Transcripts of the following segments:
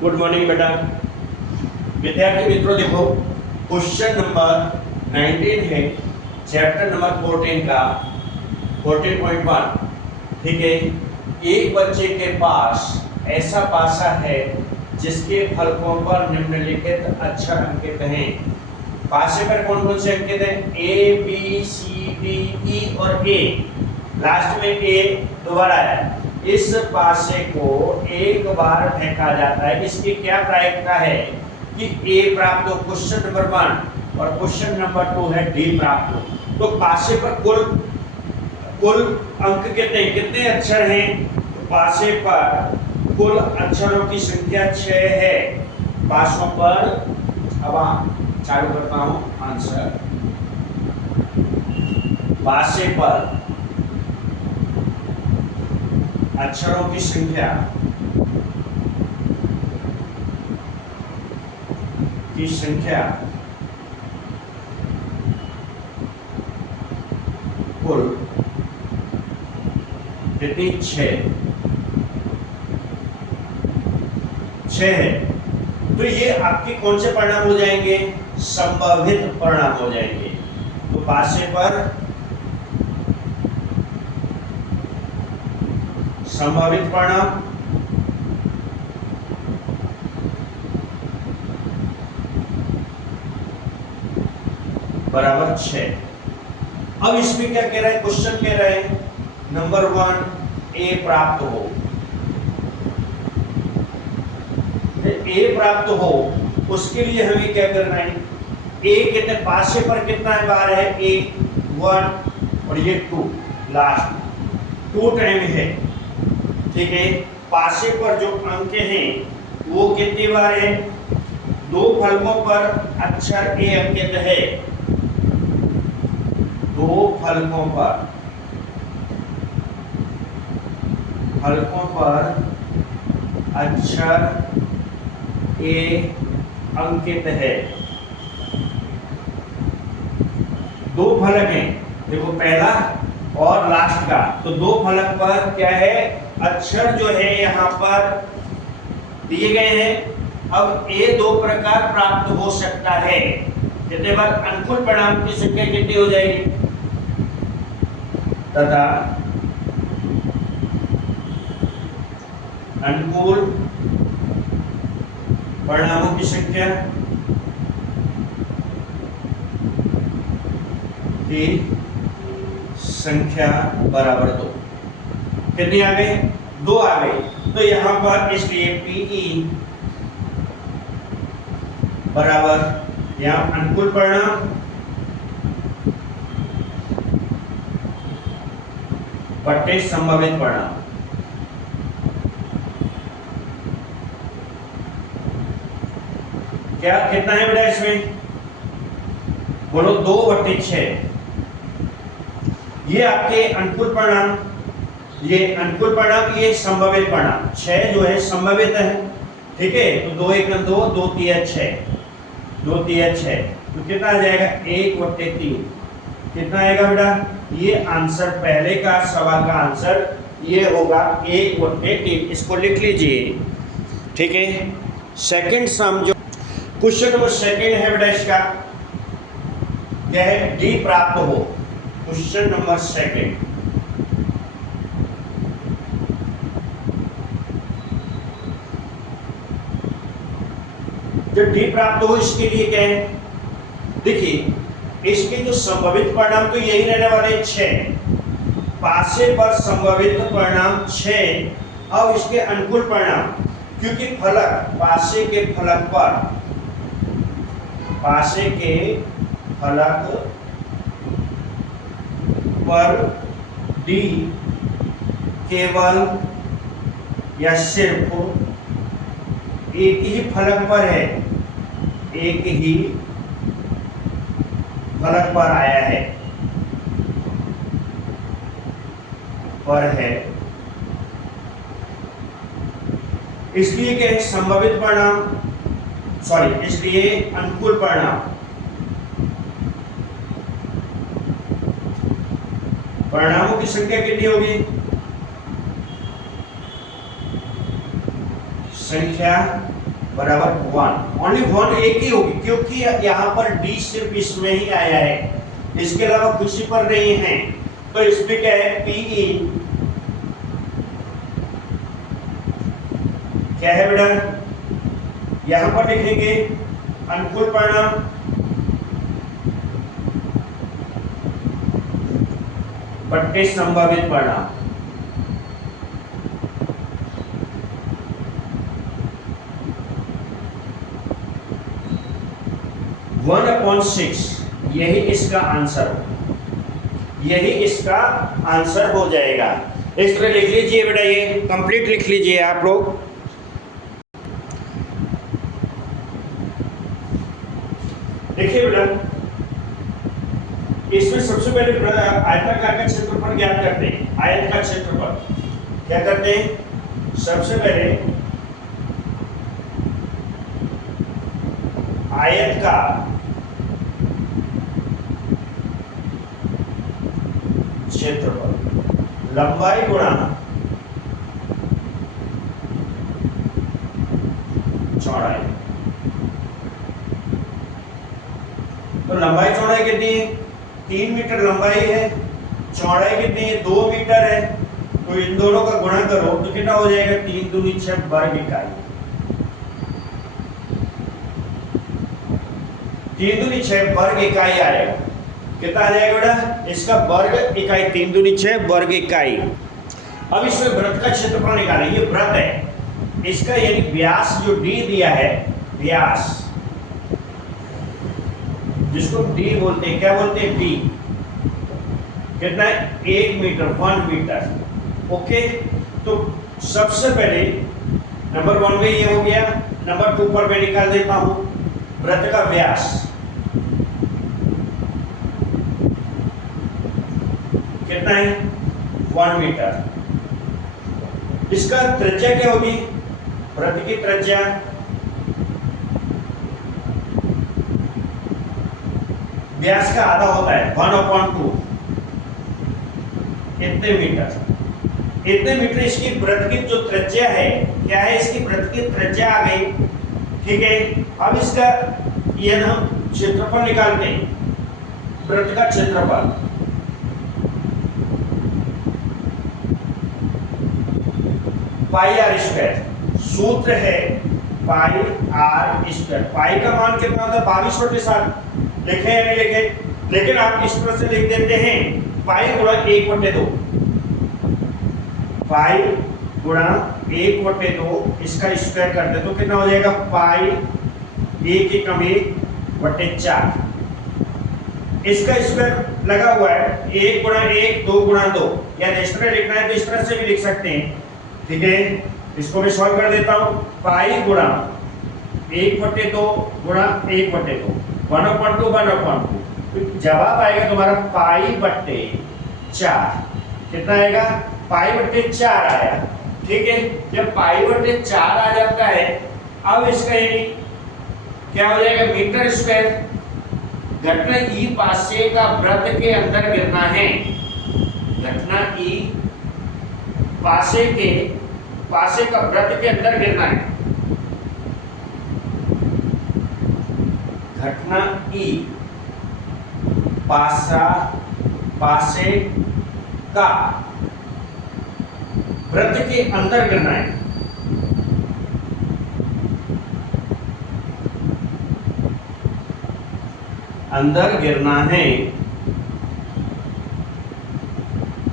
Good morning बेटा। विद्यार्थी मित्रों देखो, क्वेश्चन नंबर 19 है, चैप्टर नंबर 14 का 14.1। ठीक है। एक बच्चे के पास ऐसा पासा है जिसके फलकों पर निम्नलिखित अक्षर अंकित हैं। पासे पर कौन कौन से अंकित हैं? A B C D E और ए। लास्ट में ए दोबारा है। इस पासे को एक बार फेंका जाता है। इसकी क्या प्रायिकता है कि ए प्राप्त हो, क्वेश्चन नंबर 1, और क्वेश्चन नंबर 2 है डी प्राप्त हो। तो पासे पर कुल अंक कितने अक्षर हैं? तो पासे पर कुल अक्षरों की संख्या 6 है। पासों पर, अब चालू करता हूं आंसर। पासे पर अक्षरों की संख्या कुल कितनी? 6 है। तो ये आपके कौन से परिणाम हो जाएंगे? संभावित परिणाम हो जाएंगे। तो पासे पर संभावित परिणाम बराबर 6। अब इसमें क्या कह रहा है? क्वेश्चन कह रहा है नंबर 1 ए प्राप्त हो। ए प्राप्त हो उसके लिए हमें क्या करना है? ए कितने पासे पर कितना बार है? ए 1 और ये 2, लास्ट 2 टाइम है। ठीक है। पासे पर जो अंक हैं वो कितनी बार है? 2 फलकों पर अक्षर ए अंकित है। 2 फलकों पर अक्षर ए अंकित है। 2 फलक हैं, देखो पहला और लास्ट का। तो 2 फलक पर क्या है? अक्षर जो है यहाँ पर दिए गए हैं। अब ए 2 प्रकार प्राप्त हो सकता है। कितने बार? अनुकूल परिणाम की संख्या कितनी हो जाएगी? तथा अनुकूल परिणामों की संख्या बराबर 2। कितनी आ गई? 2 आ गई। तो यहां पर इसलिए पीई बराबर, यहां अनुकूल परिणाम बटे संभावित परिणाम। क्या कितना है बेटा इसमें? बोलो 2/6। ये आपके अनुकूल परिणाम, ये अनुकूल परिणाम, ये संभावित परिणाम। 6 जो है संभावित है। ठीक है। तो 2 1 2, 2 3 6, 2 3 6। तो कितना आ जाएगा? 1/3। कितना आएगा बेटा? ये आंसर, पहले का सवाल का आंसर ये होगा 1/3। इसको लिख लीजिए। ठीक है। सेकंड सम जो क्वेश्चन नंबर 2 है बेटा, इसका क्या है? डी प्राप्त हो। क्वेश्चन नंबर 2, जब डी प्राप्त हो इसके लिए क्या है? देखिए इसके जो संभावित परिणाम तो यही रहने वाले 6। पासे पर संभावित परिणाम 6। अब इसके अनुकूल परिणाम, क्योंकि फलक पासे के फलक पर डी केवल या सिर्फ एक ही फलक पर है, एक ही फलक पर आया है, इसलिए क्या है? संभावित परिणाम, इसलिए अनुकूल परिणाम, परिणामों की संख्या कितनी होगी? संख्या बराबर 1, ओनली 1 एक ही होगी क्योंकि यहाँ पर डी सिर्फ इसमें ही आया है, इसके अलावा किसी पर नहीं है। तो इसमें क्या है, पीई क्या है बेटा, यहां पर लिखेंगे अनुकूल परिणाम बट्टे संभावित परिणाम। वन अपॉन 6 यही इसका आंसर हो, यही इसका आंसर हो जाएगा। इस तरह लिख लीजिए बेटा, ये कंप्लीट लिख लीजिए आप लोग। देखिए बेटा, इसमें सबसे पहले आयताकार का क्षेत्रफल ज्ञात करते हैं। आयत का क्षेत्रफल क्या करते हैं, सबसे पहले आयत का क्षेत्रफल लंबाई गुणा चौड़ाई। तो लंबाई चौड़ाई कितनी है, 3 मीटर लंबाई है, चौड़ाई कितनी है, 2 मीटर है। तो इन दोनों का गुणा करो तो कितना हो जाएगा, 3 दूनी 6 वर्ग इकाई। 3 दूनी 6 वर्ग इकाई आएगा। कितना आ जाएगा बेटा, इसका वर्ग इकाई 3 दूनी 6 वर्ग इकाई। अब इसमें वृत्त का क्षेत्रफल निकालें। ये वृत्त है, इसका यानी व्यास जो डी दिया है, व्यास जिसको डी बोलते हैं, क्या बोलते हैं, डी कितना है, 1 मीटर, 1 मीटर। ओके, तो सबसे पहले नंबर 1 में ये हो गया, नंबर 2 पर मैं निकाल देता हूं वृत्त का व्यास कितना है, 1 मीटर। इसका त्रिज्या क्या होगी, वृत्त की त्रिज्या व्यास का आधा होता है, 1/2 इतने मीटर। इतने मीटर इसकी वृत्त की जो त्रिज्या है, क्या है, इसकी वृत्त की त्रिज्या आ गई। ठीक है, अब इसका ये हम क्षेत्रफल निकालते हैं, वृत्त का क्षेत्रफल पाई आर स्क्वायर। सूत्र है पाई आर स्क्वायर। पाई का मान कितना होता है, 22/7। लिखे या नहीं लिखे, लेकिन आप इस तरह से लिख देते हैं पाई गुणा 1/2। पाई गुणा 1/2 इसका स्क्वायर कर दे तो कितना हो जाएगा, पाई 1/4। इसका स्क्वायर लगा हुआ है, 1 गुणा 1 2 गुणा 2, या इस तरह लिखना है तो इस तरह से भी लिख सकते हैं। ठीक है, इसको मैं सॉल्व कर देता हूं, पाई गुणा 1/2 गुणा 1/2, 1/2। तो जवाब आएगा तुम्हारा पाई/4। कितना आएगा, पाई/4 आया। ठीक है, जब पाई/4 आ जाता है, अब इसका यानी क्या हो जाएगा, मीटर स्क्वायर। घटना ई पासे का वृत्त के अंदर गिरना है, घटना ई पासे का वृत्त के अंदर गिरना है। घटना ई पासे का वृत्त के अंदर गिरना है। अंदर गिरना है,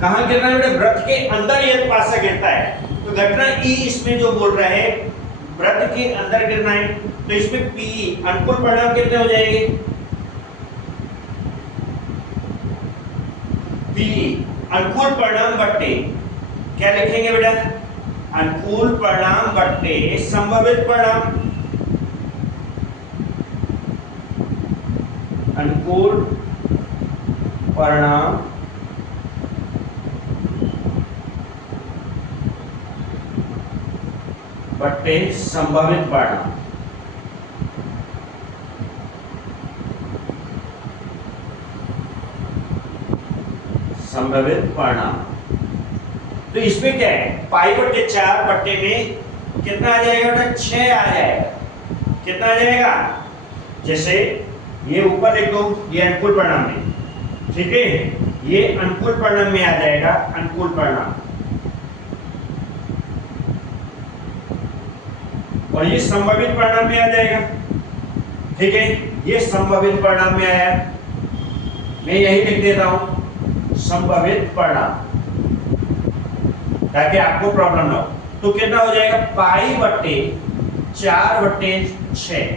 कहां गिरना है, वृत्त के अंदर ये पासा गिरता है। तो घटना ई इसमें जो बोल रहा है वृत्त के अंदर गिरना है, तो इसमें पी अनुकूल परिणाम कितने हो जाएंगे, पी अनुकूल परिणाम बट्टे क्या लिखेंगे बेटा, अनुकूल परिणाम बट्टे संभावित परिणाम। अनुकूल परिणाम बट्टे संभावित परिणाम। संभावित परिणाम, तो इसमें क्या है, पाई/4 बट्टे में कितना आ जाएगा बेटा, 6 आ जाएगा। कितना आ जाएगा? जैसे ये ऊपर लिख दो, ये अनुकूल परिणाम में, ठीक है, ये अनुकूल परिणाम में आ जाएगा, अनुकूल परिणाम, और ये संभावित परिणाम में आ जाएगा, ठीक है, ये संभावित परिणाम में आया, मैं यही लिख देता हूं संभावित परिणाम ताकि आपको प्रॉब्लम ना हो। तो कितना हो जाएगा? पाई बट्टे 4/6,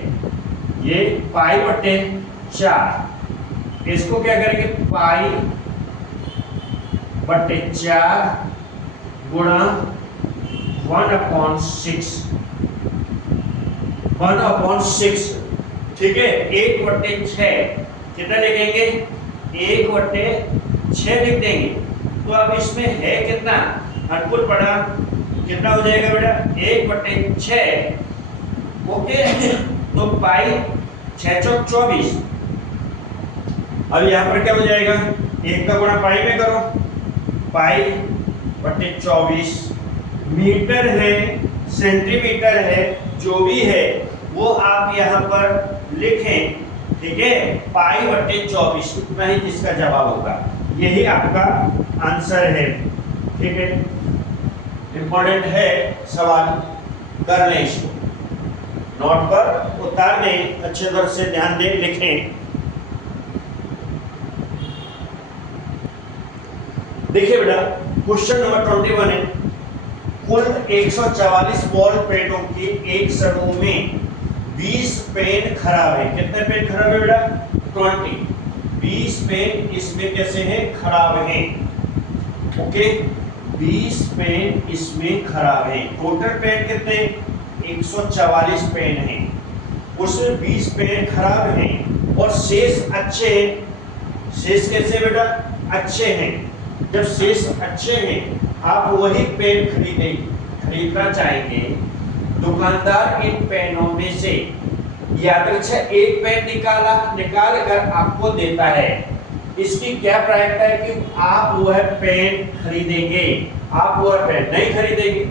ये पाई बट्टे 4, इसको क्या करेंगे? पाई बट्टे 4 गुणा 1/6, 1/6, ठीक है, 1/6 कितना लिखेंगे? 1/6 लिख देंगे। तो अब इसमें है कितना? अनुकूल परिणाम कितना हो जाएगा बेटा? 1/6, ओके। तो पाई 6 चौक 24, अब यहाँ पर क्या हो जाएगा? 1 का गुणा पाई में करो, पाई बट्टे 24, मीटर है, सेंटीमीटर है, जो भी है वो आप यहाँ पर लिखें, ठीक है, पाई बट्टे 24, इतना ही इसका जवाब होगा। यही आपका आंसर है, ठीक है, इंपॉर्टेंट है सवाल, कर लें इसको, नोट पर उतार लें, अच्छे तरह से ध्यान दें, लिखें। देखिए बेटा, क्वेश्चन नंबर 21 है, कुल 144 बॉल पेनों के एक समूह में 20 पेन खराब है। कितने पेन खराब है बेटा? 20, 20 पेन इसमें कैसे हैं? खराब हैं, ओके, 20 पेन इसमें खराब हैं। टोटल पेन कितने? 144 पेन हैं, उसमें 20 पेन खराब हैं और शेष अच्छे हैं। शेष कैसे बेटा? अच्छे हैं। जब शेष अच्छे हैं, आप वही पेन खरीदना चाहेंगे, दुकानदार इन पेनों में से यादृच्छिक एक पेन निकाल कर आपको देता है। इसकी क्या प्रायिकता है कि आप वह पेन खरीदेंगे? आप वह पेन नहीं खरीदेंगे।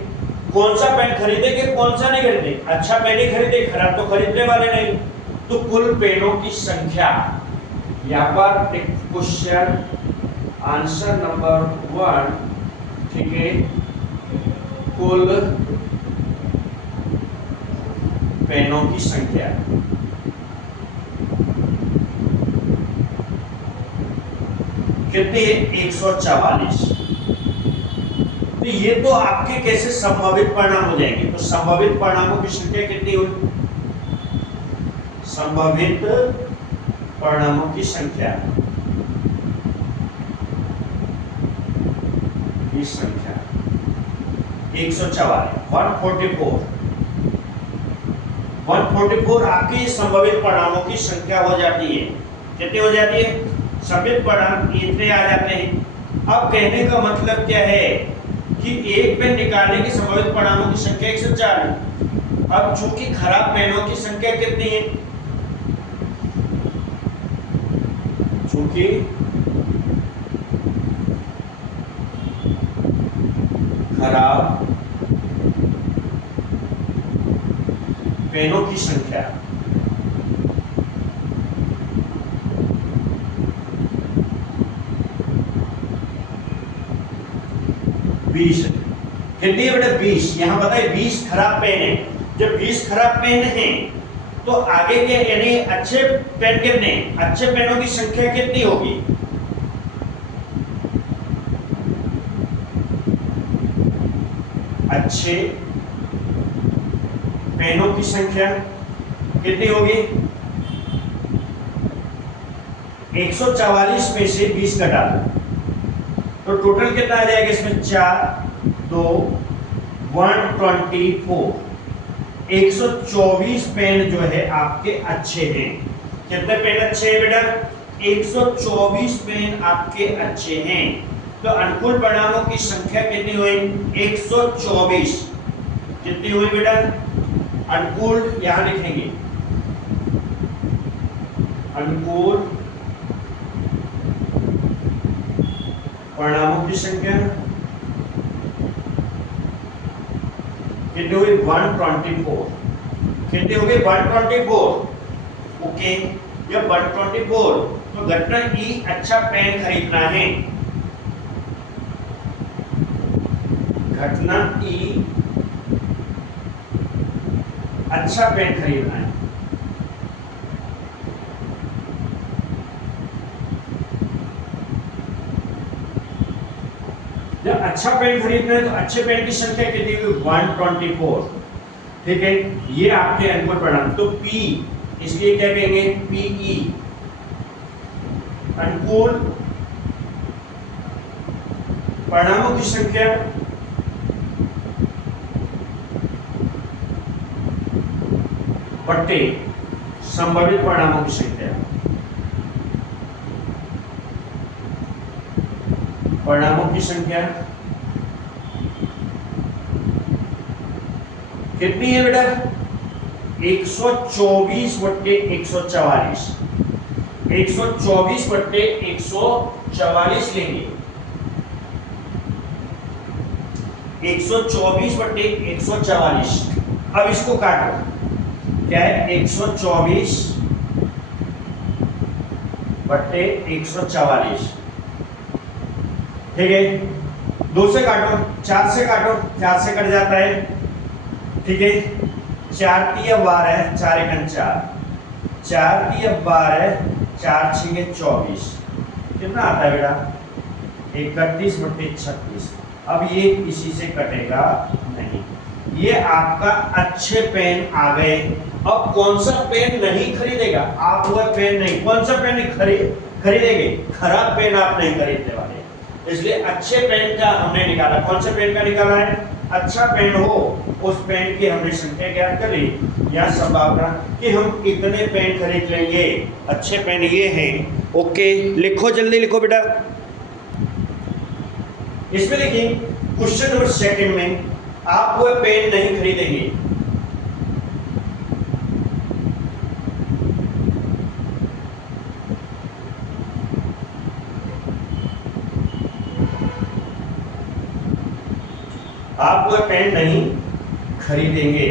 कौन सा पेन खरीदेंगे, कौन सा नहीं खरीदेंगे? अच्छा पेन ही खरीदेंगे, खराब तो खरीदने वाले नहीं। तो कुल पेनों की संख्या, यहाँ पर एक क्वेश्चन आंसर नंबर 1, ठीक है, कुल पेनों की संख्या कितनी है? 144। तो ये तो आपके कैसे संभावित परिणाम हो जाएंगे। तो संभावित परिणामों की संख्या कितनी हुई? संभावित परिणामों की संख्या, की संख्या 144, 144 आपकी संभावित परिणामों की संख्या हो जाती है। कितनी हो जाती है? संभावित परिणाम इतने आ जाते हैं। अब कहने का मतलब क्या है कि एक पेन निकालने की संभावित परिणामों की संख्या 104 है। अब चूंकि खराब पेनों की संख्या कितनी है? चूंकि खराब पेनों की संख्या बीस, कितनी है बेटा? 20। यहां बताइए 20 खराब पेन है। जब 20 खराब पेन है तो आगे के यानी अच्छे पेन कितने? अच्छे पेनों की संख्या कितनी होगी? अच्छे पेनों की संख्या कितनी होगी? 144 में से 20 घटा दो तो टोटल कितना आ जाएगा इसमें? 4, 2, 124। 124 पेन जो है आपके अच्छे हैं। कितने पेन अच्छे हैं बेटा? 124 पेन आपके अच्छे हैं। तो अनुकूल परिणामों की संख्या कितनी हुई? 124। कितनी हुई बेटा? अनुकूल यहां लिखेंगे, अनुकूल परिणामों की संख्या कितनी हुई? 124। कितने हो गए 124। ओके, जब 124 तो घटना ई अच्छा पेन खरीदना है, घटना ई अच्छा पेन खरीदना है। जब अच्छा पेन खरीदना है तो अच्छे पेन की संख्या कितनी हुई 124। ठीक है, ये आपके अनुकूल परिणाम। तो P इसलिए क्या कहेंगे PE अनुकूल परिणामों की संख्या बट्टे संभावित परिणामों की संख्या, परिणामों की संख्या कितनी है बेटा 124 बट्टे 144, 124 बट्टे 144 लेंगे, 124 बट्टे 144। अब इसको काटो, क्या है 124 बट्टे 144। ठीक है, 2 से काटो, 4 से काटो, 4 से कट जाता है। ठीक है, 4 तिया 12, 4 एकम 4, 4 तिया 12, 4 छिके 24, कितना आता है बेटा 31 बट्टे 36। अब ये इसी से कटेगा नहीं, ये आपका अच्छे पेन आ गए। अब कौन सा पेन नहीं खरीदेगा आप, वह पेन नहीं, कौन सा पेन खरीदेंगे, खराब पेन आप नहीं खरीदने वाले। इसलिए अच्छे पेन का हमने निकाला, कौन से पेन का निकाला है, अच्छा पेन हो उस पेन की हमने संख्या ज्ञात कर ली, या संभावना कि हम इतने पेन खरीद लेंगे, अच्छे पेन ये हैं। ओके, लिखो जल्दी लिखो बेटा। इसमें देखिए क्वेश्चन नंबर 2 में आप वो पेन नहीं खरीदेंगे, आप वो पेन नहीं खरीदेंगे।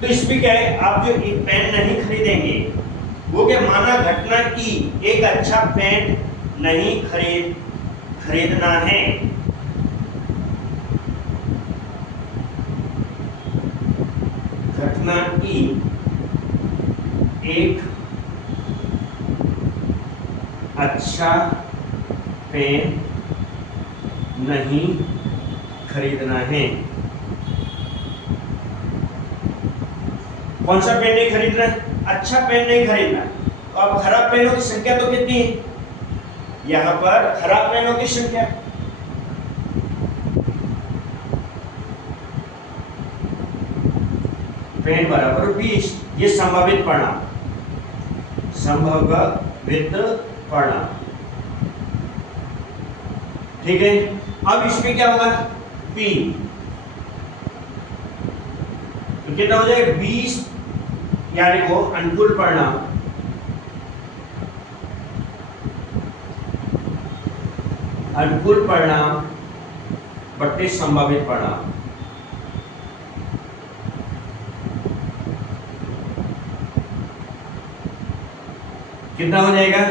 तो इसमें क्या है, आप जो एक पेन नहीं खरीदेंगे वो क्या माना घटना की एक अच्छा पेन नहीं खरीदना है, घटना की एक अच्छा पेन नहीं खरीदना है। कौन सा पेन नहीं खरीदना है, अच्छा पेन नहीं खरीदना। तो अब खराब पेनों की संख्या तो कितनी है, यहां पर खराब पेनों की संख्या पेन बराबर 20, ये संभावित परिणाम, संभावित परिणाम। ठीक है, अब इसमें क्या होगा P, तो कितना हो जाएगा 20, या देखो अनुकूल परिणाम, अनुकूल परिणाम बट्टे संभावित परिणाम। कितना हो जाएगा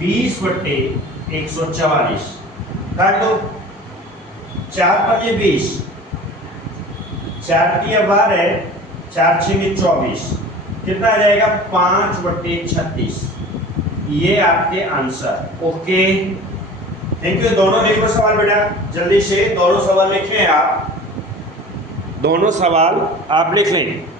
20 बट्टे 144, काट दो, 4 पंजे 20, 4 तिया 12, 4 छिके 24, कितना आ जाएगा 5 बट्टे 36। ये आपके आंसर। Okay, thank you. दोनों लिख लो सवाल बेटा, जल्दी से दोनों सवाल लिख लें आप, दोनों सवाल आप लिख लें।